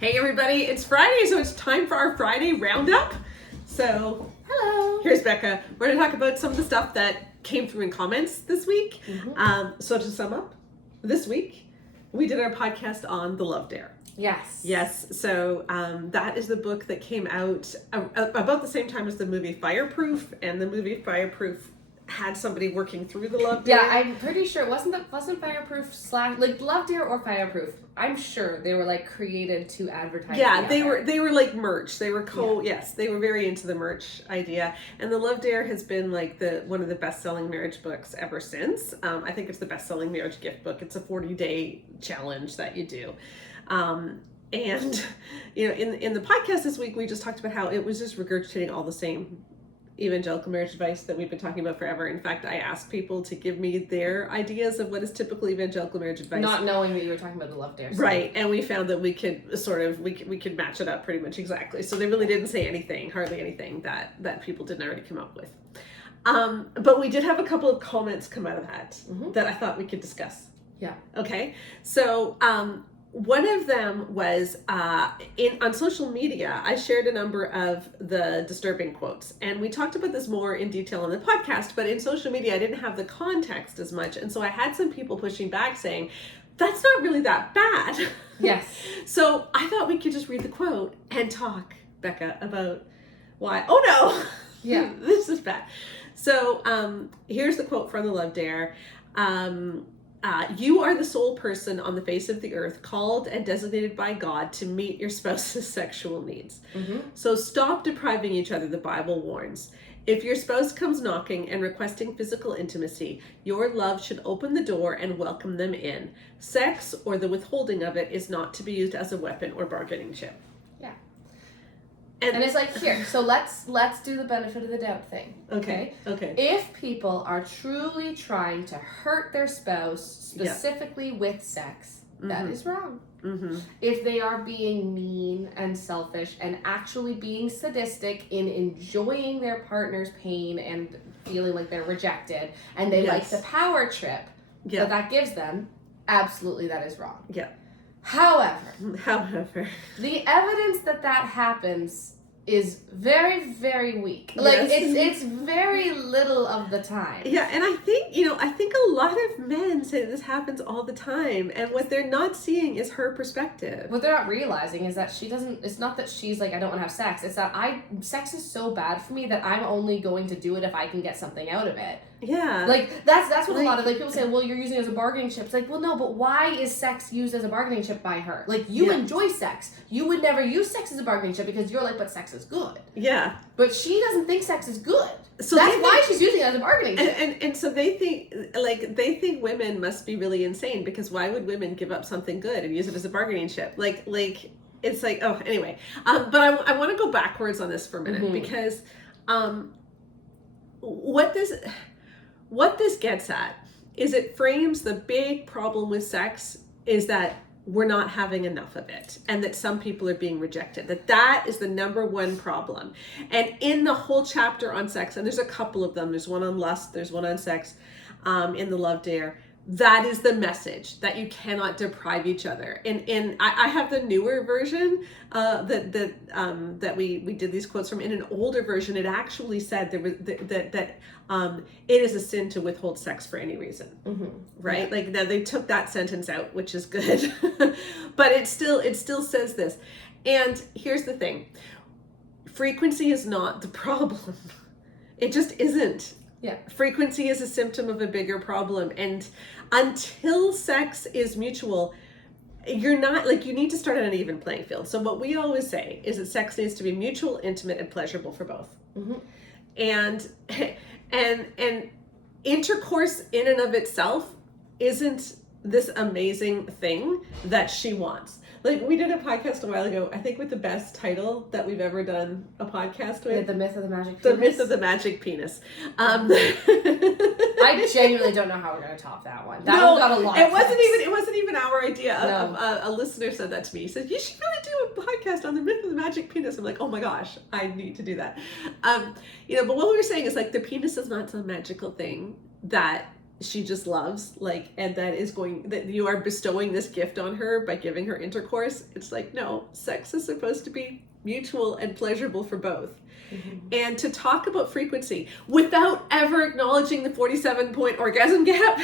Hey everybody, it's Friday, so it's time for our Friday roundup. So, hello. Here's Becca. We're going to talk about some of the stuff that came through in comments this week. So to sum up, this week we did our podcast on The Love Dare. Yes. So that is the book that came out about the same time as the movie Fireproof, and the movie Fireproof had somebody working through the Love Dare. Yeah, I'm pretty sure it wasn't Fireproof / like Love Dare or Fireproof. I'm sure they were like created to advertise. Yeah, together. they were like merch. They were yes, they were very into the merch idea. And The Love Dare has been like one of the best-selling marriage books ever since. I think it's the best-selling marriage gift book. It's a 40-day challenge that you do. And you know, in the podcast this week we just talked about how it was just regurgitating all the same evangelical marriage advice that we've been talking about forever. In fact, I asked people to give me their ideas of what is typical evangelical marriage advice, not knowing that you were talking about The Love Dare. So. Right, and we found that we could sort of we could match it up pretty much exactly. So they really didn't say anything, hardly anything that people didn't already come up with. But we did have a couple of comments come out of that that I thought we could discuss. Yeah. Okay. So one of them was on social media. I shared a number of the disturbing quotes, and we talked about this more in detail on the podcast, but in social media I didn't have the context as much, and so I had some people pushing back saying that's not really that bad. Yes. So I thought we could just read the quote and talk, Becca, about why. Oh no. Yeah. This is bad. So here's the quote from The Love Dare. You are the sole person on the face of the earth called and designated by God to meet your spouse's sexual needs. So stop depriving each other, the Bible warns. If your spouse comes knocking and requesting physical intimacy, your love should open the door and welcome them in. Sex, or the withholding of it, is not to be used as a weapon or bargaining chip. Yeah. And it's like, here, so let's do the benefit of the doubt thing. Okay. If people are truly trying to hurt their spouse, specifically with sex, that is wrong. If they are being mean and selfish and actually being sadistic in enjoying their partner's pain and feeling like they're rejected, and they like the power trip that gives them, absolutely that is wrong. Yeah. However, the evidence that happens is very, very weak. Like, it's very little of the time. Yeah, and I think a lot of men say this happens all the time, and what they're not seeing is her perspective. What they're not realizing is that it's not that she's like, I don't want to have sex. It's that sex is so bad for me that I'm only going to do it if I can get something out of it. Yeah. Like, that's what a lot of, like, people say, well, you're using it as a bargaining chip. It's like, well, no, but why is sex used as a bargaining chip by her? Like, you enjoy sex. You would never use sex as a bargaining chip because you're like, but sex is good. Yeah. But she doesn't think sex is good. So that's why she's using it as a bargaining chip. And so they think women must be really insane, because why would women give up something good and use it as a bargaining chip? Like it's like, oh, anyway. But I want to go backwards on this for a minute, because what this gets at is it frames the big problem with sex is that we're not having enough of it, and that some people are being rejected. That is the number one problem. And in the whole chapter on sex, and there's a couple of them, there's one on lust, there's one on sex, in The Love Dare, that is the message, that you cannot deprive each other. And I have the newer version that we did these quotes from. In an older version, it actually said there was that it is a sin to withhold sex for any reason. Right? Yeah. Like, now they took that sentence out, which is good, but it still says this. And here's the thing: frequency is not the problem. It just isn't. Yeah. Frequency is a symptom of a bigger problem. And until sex is mutual, you're not, like, you need to start on an even playing field. So what we always say is that sex needs to be mutual, intimate, and pleasurable for both. And intercourse in and of itself isn't this amazing thing that she wants. Like, we did a podcast a while ago, I think, with the best title that we've ever done a podcast with. The Myth of the Magic Penis. The Myth of the Magic Penis. I genuinely don't know how we're going to top that one. That one got a lot of clicks. It wasn't even our idea. No. A listener said that to me. He said, you should really do a podcast on the Myth of the Magic Penis. I'm like, oh my gosh, I need to do that. But what we were saying is, like, the penis is not some magical thing that she just loves, like, and that you are bestowing this gift on her by giving her intercourse. It's like, no, sex is supposed to be mutual and pleasurable for both. And to talk about frequency without ever acknowledging the 47-point orgasm gap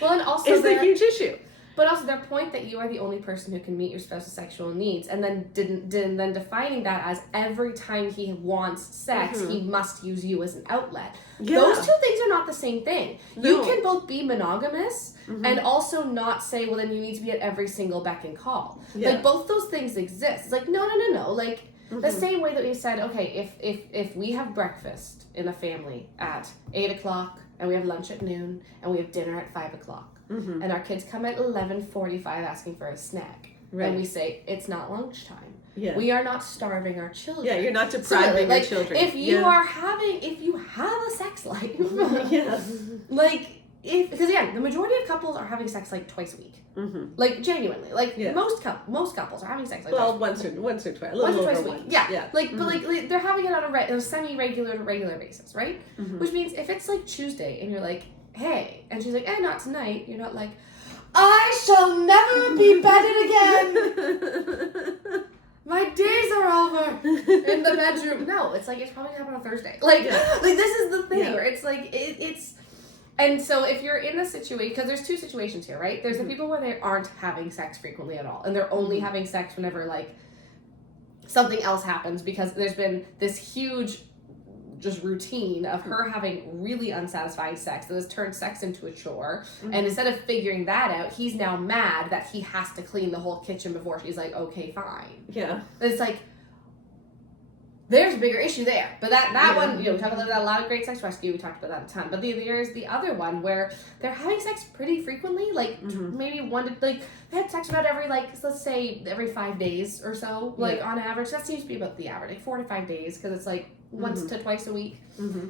well, and also is the huge issue. But also their point that you are the only person who can meet your spouse's sexual needs, and then then defining that as every time he wants sex, he must use you as an outlet. Yeah. Those two things are not the same thing. No. You can both be monogamous and also not say, well, then you need to be at every single beck and call. Yeah. Like, both those things exist. It's like, no. Like, the same way that we said, okay, if we have breakfast in a family at 8 o'clock, and we have lunch at noon, and we have dinner at 5 o'clock, and our kids come at 11:45 asking for a snack, and we say, it's not lunchtime. Yeah. We are not starving our children. Yeah, you're not depriving your children. If you if you have a sex life, like, because again, the majority of couples are having sex like twice a week. Like, genuinely, like most couples are having sex like once or twice, a little twice over a week. Yeah. Like, but like they're having it on a semi-regular to regular basis, right? Which means if it's like Tuesday and you're like, hey, and she's like, not tonight, you're not like, I shall never be bedded again. My days are over in the bedroom. No, it's like, it's probably gonna happen on Thursday. Like, like, this is the thing where it's like it's. And so if you're in a situation, because there's two situations here, right? There's the people where they aren't having sex frequently at all, and they're only having sex whenever, like, something else happens, because there's been this huge just routine of her having really unsatisfying sex that has turned sex into a chore. And instead of figuring that out, he's now mad that he has to clean the whole kitchen before she's like, okay, fine. Yeah. It's like, there's a bigger issue there. But that one, we talked about that, a lot of Great Sex Rescue, we talked about that a ton. But there's the other one where they're having sex pretty frequently, like maybe they had sex about every, like, let's say every 5 days or so, like on average. That seems to be about the average, like 4 to 5 days, because it's like once to twice a week.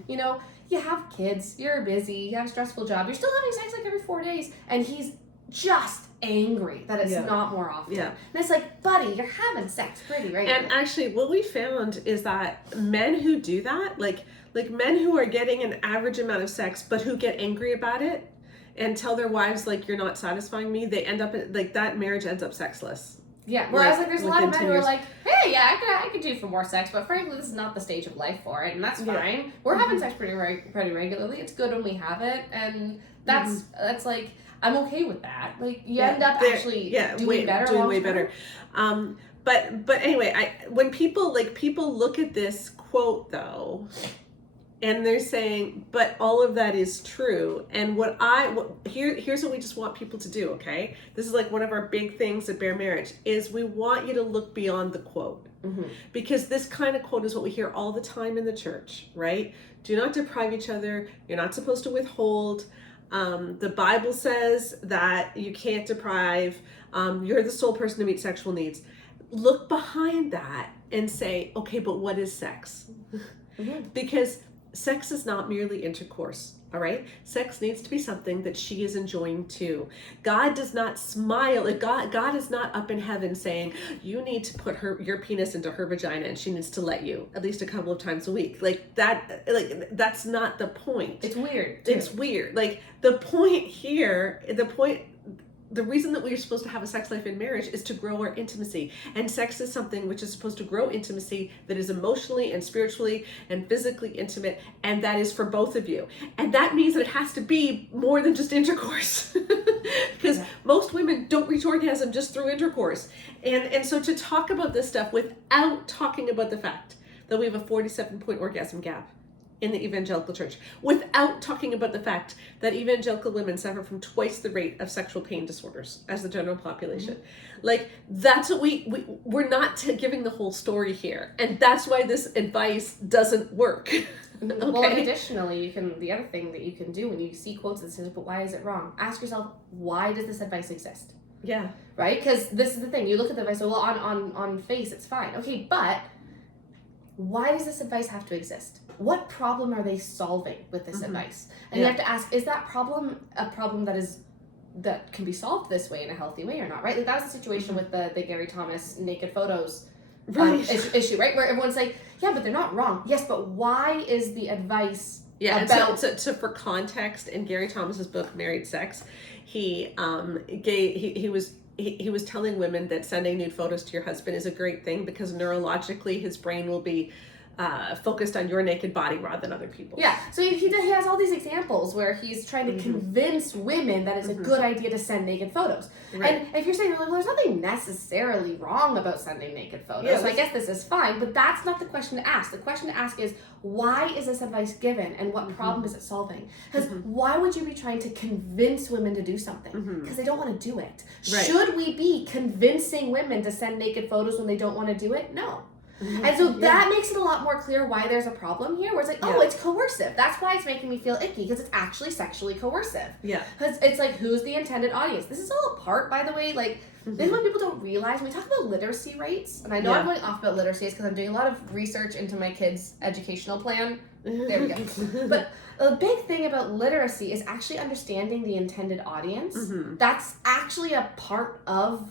You know, you have kids, you're busy, you have a stressful job, you're still having sex like every 4 days, and he's just angry that it's not more often. And it's like, buddy, you're having sex pretty regularly. And actually, what we found is that men who do that, like men who are getting an average amount of sex, but who get angry about it and tell their wives, like, you're not satisfying me, they end up, like, that marriage ends up sexless. Yeah, whereas, like, there's a lot of men who are like, hey, I could do for more sex, but frankly, this is not the stage of life for it, and that's fine. We're having sex pretty regularly. It's good when we have it, and that's like, I'm okay with that. Like, you end up actually doing way better. But anyway, when people look at this quote, though, and they're saying, but all of that is true. And here's what we just want people to do, okay? This is like one of our big things at Bare Marriage, is we want you to look beyond the quote. Because this kind of quote is what we hear all the time in the church, right? Do not deprive each other. You're not supposed to withhold. The Bible says that you can't deprive. You're the sole person to meet sexual needs. Look behind that and say, okay, but what is sex? Because sex is not merely intercourse, all right? Sex needs to be something that she is enjoying too. God does not smile. God is not up in heaven saying, you need to put your penis into her vagina and she needs to let you at least a couple of times a week. That's not the point. It's weird. It's weird. Like, the point here, the reason that we're supposed to have a sex life in marriage is to grow our intimacy. And sex is something which is supposed to grow intimacy that is emotionally and spiritually and physically intimate, and that is for both of you. And that means that it has to be more than just intercourse. Because most women don't reach orgasm just through intercourse. And so to talk about this stuff without talking about the fact that we have a 47-point orgasm gap in the evangelical church, without talking about the fact that evangelical women suffer from twice the rate of sexual pain disorders as the general population. Like, that's what we're not giving the whole story here. And that's why this advice doesn't work. Okay? Well, and additionally, the other thing that you can do when you see quotes that says, but why is it wrong? Ask yourself, why does this advice exist? Yeah. Right? Because this is the thing. You look at the advice, well, on face, it's fine. Okay, but why does this advice have to exist? What problem are they solving with this advice? And you have to ask, is that problem a problem that can be solved this way in a healthy way or not, right? Like, that was the situation with the Gary Thomas naked photos issue, right? Where everyone's like, yeah, but they're not wrong. Yes, but why is the advice Yeah, about... and so for context, in Gary Thomas's book Married Sex, he was telling women that sending nude photos to your husband is a great thing because neurologically his brain will be focused on your naked body rather than other people's. Yeah, so he has all these examples where he's trying to convince women that it's a good idea to send naked photos. Right. And if you're saying, well, there's nothing necessarily wrong about sending naked photos, yes, I guess this is fine, but that's not the question to ask. The question to ask is, why is this advice given and what problem is it solving? Because why would you be trying to convince women to do something? Because they don't want to do it. Right. Should we be convincing women to send naked photos when they don't want to do it? No. And so that makes it a lot more clear why there's a problem here, where it's like, oh, it's coercive. That's why it's making me feel icky, because it's actually sexually coercive. Yeah. Because it's like, who's the intended audience? This is all a part, by the way, like, this is what people don't realize. When we talk about literacy rates, and I know I'm going off about literacy because I'm doing a lot of research into my kids' educational plan. There we go. But a big thing about literacy is actually understanding the intended audience. That's actually a part of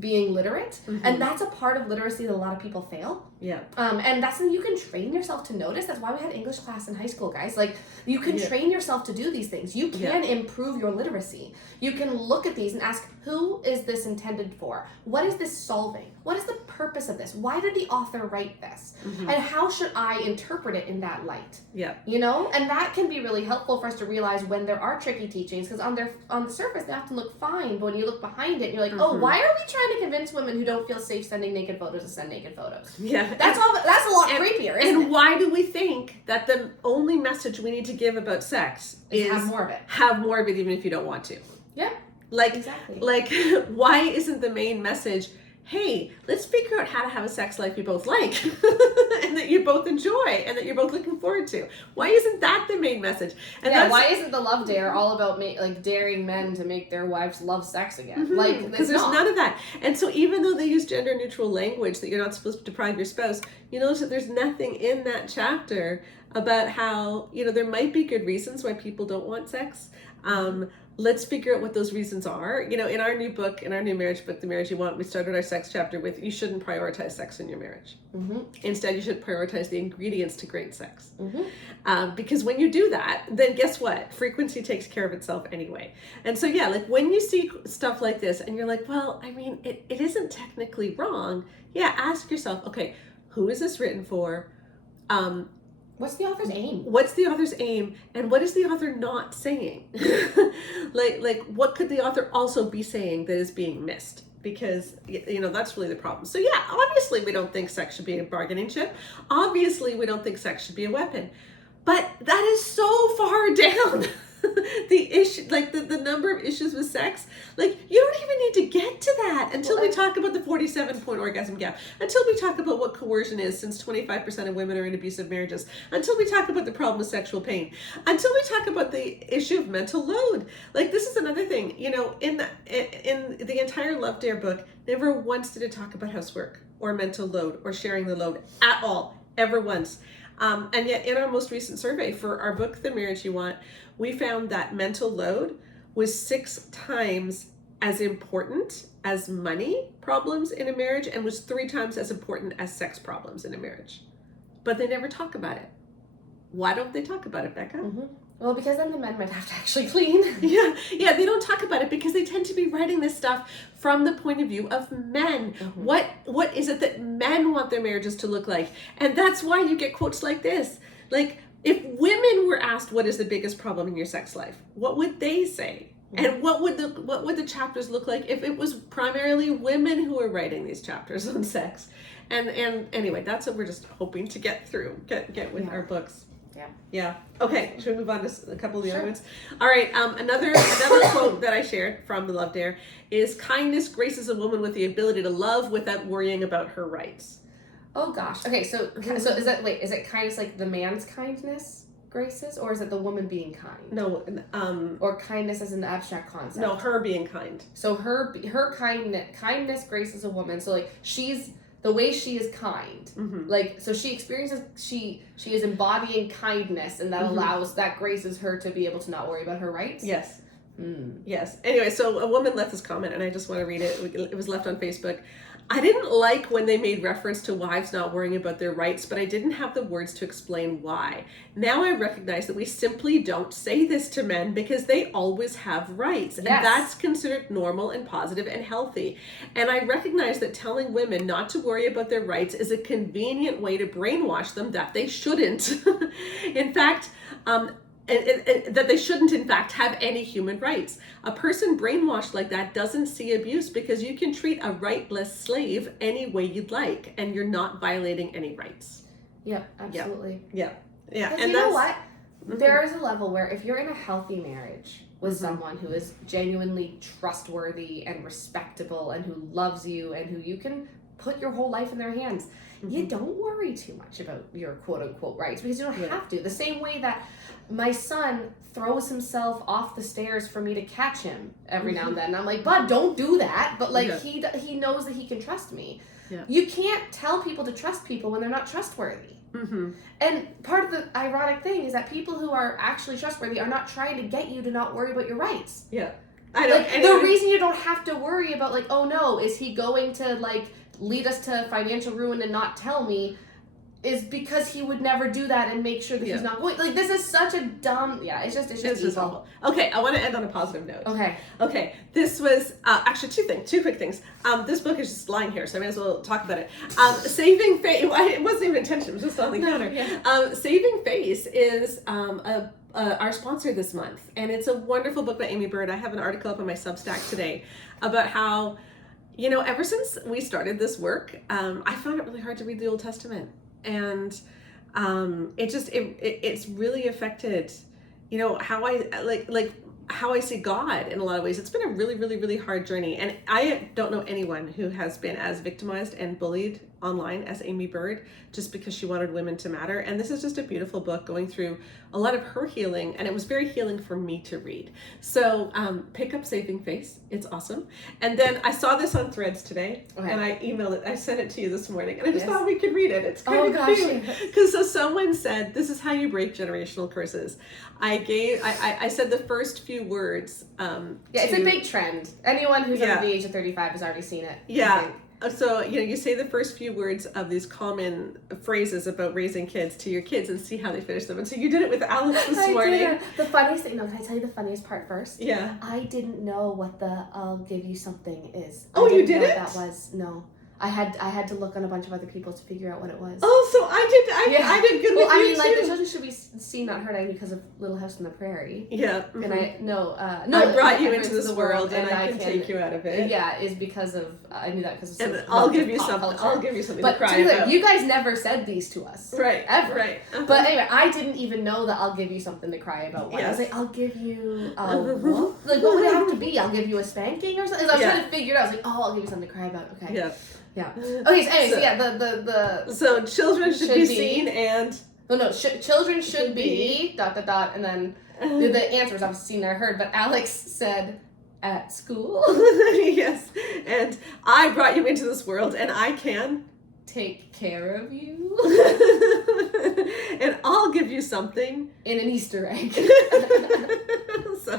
being literate, and that's a part of literacy that a lot of people fail. Yeah. And that's something you can train yourself to notice. That's why we had English class in high school, guys. Like, you can train yourself to do these things. You can improve your literacy. You can look at these and ask, who is this intended for? What is this solving? What is the purpose of this? Why did the author write this? And how should I interpret it in that light? Yeah. You know? And that can be really helpful for us to realize when there are tricky teachings, because on the surface they often look fine, but when you look behind it, you're like, oh, why are we trying to convince women who don't feel safe sending naked photos to send naked photos? Yeah. That's a lot creepier, isn't it? And why do we think that the only message we need to give about sex is have more of it? Have more of it even if you don't want to. Yeah. Like, exactly. Like, why isn't the main message, hey, let's figure out how to have a sex life you both like and that you both enjoy and that you're both looking forward to? Why isn't that the main message? And why isn't the love dare all about like daring men to make their wives love sex again? Like, because there's none of that. And so even though they use gender neutral language that you're not supposed to deprive your spouse, you notice that there's nothing in that chapter about how, you know, there might be good reasons why people don't want sex. Let's figure out what those reasons are. You know, in our new book, in our new marriage book, The Marriage You Want, we started our sex chapter with, you shouldn't prioritize sex in your marriage. Instead, you should prioritize the ingredients to great sex. Because when you do that, then guess what? Frequency takes care of itself anyway. And so, yeah, like when you see stuff like this and you're like, well, I mean, it isn't technically wrong. Yeah, ask yourself, okay, who is this written for? What's the author's aim? What's the author's aim? And what is the author not saying? like what could the author also be saying that is being missed? Because, you know, that's really the problem. So yeah, obviously we don't think sex should be a bargaining chip. Obviously we don't think sex should be a weapon. But that is so far down the issue, like the number of issues with sex. Like, you don't even need to get to that until we talk about the 47-point orgasm gap, until we talk about what coercion is, since 25% of women are in abusive marriages, until we talk about the problem of sexual pain, until we talk about the issue of mental load. Like, this is another thing, you know, in the entire Love Dare book, never once did it talk about housework or mental load or sharing the load at all, ever once. And yet in our most recent survey for our book, The Marriage You Want, we found that mental load was 6 times as important as money problems in a marriage and was 3 times as important as sex problems in a marriage. But they never talk about it. Why don't they talk about it, Becca? Well, because then the men might have to actually clean. Yeah, they don't talk about it because they tend to be writing this stuff from the point of view of men. What is it that men want their marriages to look like? And that's why you get quotes like this. Like, if women were asked what is the biggest problem in your sex life, what would they say? And what would the chapters look like if it was primarily women who were writing these chapters on sex? And anyway, that's what we're just hoping to get through, get with our books. Yeah. Okay, should we move on to a couple of the other ones? All right, another quote that I shared from the Love Dare is, kindness graces a woman with the ability to love without worrying about her rights. Oh gosh. Okay, so is it kindness like the man's kindness graces, or is it the woman being kind? No, or kindness as an abstract concept. No, her being kind. So her kindness graces a woman. So like she's the way she is kind, like, so she experiences, she is embodying kindness, and that allows, that graces her to be able to not worry about her rights. Yes. Yes. Anyway, so a woman left this comment, and I just want to read it. It was left on Facebook. I didn't like when they made reference to wives not worrying about their rights, but I didn't have the words to explain why. Now I recognize that we simply don't say this to men because they always have rights. Yes. And that's considered normal and positive and healthy. And I recognize that telling women not to worry about their rights is a convenient way to brainwash them that they shouldn't. In fact, that they shouldn't, in fact, have any human rights. A person brainwashed like that doesn't see abuse because you can treat a rightless slave any way you'd like, and you're not violating any rights. Yep, absolutely. Yeah. Because And you know what? Mhm. There is a level where if you're in a healthy marriage with someone who is genuinely trustworthy and respectable and who loves you and who you can put your whole life in their hands, you don't worry too much about your quote-unquote rights because you don't have to. The same way that my son throws himself off the stairs for me to catch him every now and then. And I'm like, bud, don't do that. But like he knows that he can trust me. Yeah. You can't tell people to trust people when they're not trustworthy. Mm-hmm. And part of the ironic thing is that people who are actually trustworthy are not trying to get you to not worry about your rights. Yeah. I don't. Like, the reason you don't have to worry about, like, oh no, is he going to, like, lead us to financial ruin and not tell me, is because he would never do that and make sure that he's not going. Like, this is such a dumb. Yeah, it's just evil. Awful. Okay, I want to end on a positive note. Okay. This was actually two quick things. This book is just lying here, so I may as well talk about it. Saving Face. It wasn't even intentional; it was just on the counter. Yeah. Saving Face is our sponsor this month, and it's a wonderful book by Amy Bird. I have an article up on my Substack today about how, ever since we started this work, I found it really hard to read the Old Testament. And it's really affected, how I how I see God in a lot of ways. It's been a really, really, really hard journey. And I don't know anyone who has been as victimized and bullied online as Amy Bird, just because she wanted women to matter. And this is just a beautiful book going through a lot of her healing, and it was very healing for me to read. So pick up Saving Face. It's awesome. And then I saw this on Threads today, and I emailed it. I sent it to you this morning, and I just thought we could read it. It's kind of cute. Because so someone said, this is how you break generational curses. I said the first few words. It's a big trend. Anyone who's under the age of 35 has already seen it. Yeah. So, you say the first few words of these common phrases about raising kids to your kids and see how they finish them. And so you did it with Alex this morning. Did. The funniest thing, can I tell you the funniest part first? Yeah. I didn't know what the I'll give you something is. Oh, you didn't? That was, no. I had to look on a bunch of other people to figure out what it was. Oh, so I did good with you too. Like, the children should be seen, not heard, because of Little House on the Prairie. Yeah. Mm-hmm. And I brought you into this world, and I can take you out of it. Yeah, is because of, I knew that because of and I'll give you something. Culture. I'll give you something to cry about. You guys never said these to us. Right. Ever. Right. But anyway, I didn't even know that I'll give you something to cry about. Yes. I was like, I'll give you a what? Like, what would it have to be? I'll give you a spanking or something? I was trying to figure it out. I was like, I'll give you something to cry about. Okay. Yeah. Yeah. Okay. So anyways, So children should be seen and. Oh no, children should be ... and then the answer was obviously seen or heard. But Alex said at school. Yes, and I brought you into this world, and I can take care of you, and I'll give you something in an Easter egg. So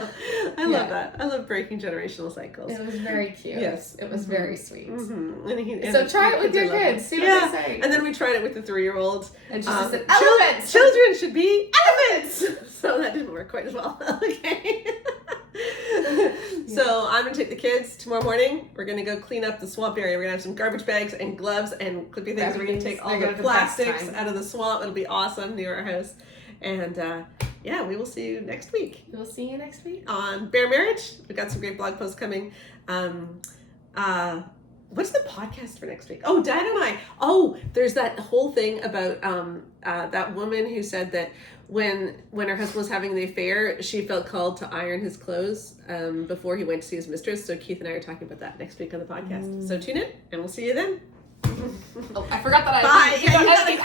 I love that. I love breaking generational cycles. It was very cute. Yes, it was very sweet. Mm-hmm. So try it with your kids. See what they say. And then we tried it with the 3-year-old. And she said, elephants. Children should be elephants. So that didn't work quite as well. Okay. So I'm gonna take the kids tomorrow morning. We're gonna go clean up the swamp area. We're gonna have some garbage bags and gloves and clippy things. We're gonna take all the plastics out of the swamp. It'll be awesome near our house. And we will see you next week. We'll see you next week on Bare Marriage. We've got some great blog posts coming. What's the podcast for next week? Oh, Dad and I. Oh, there's that whole thing about that woman who said that when her husband was having the affair, she felt called to iron his clothes before he went to see his mistress. So Keith and I are talking about that next week on the podcast. So tune in, and we'll see you then. Oh, I forgot that I... Bye. I gotta go.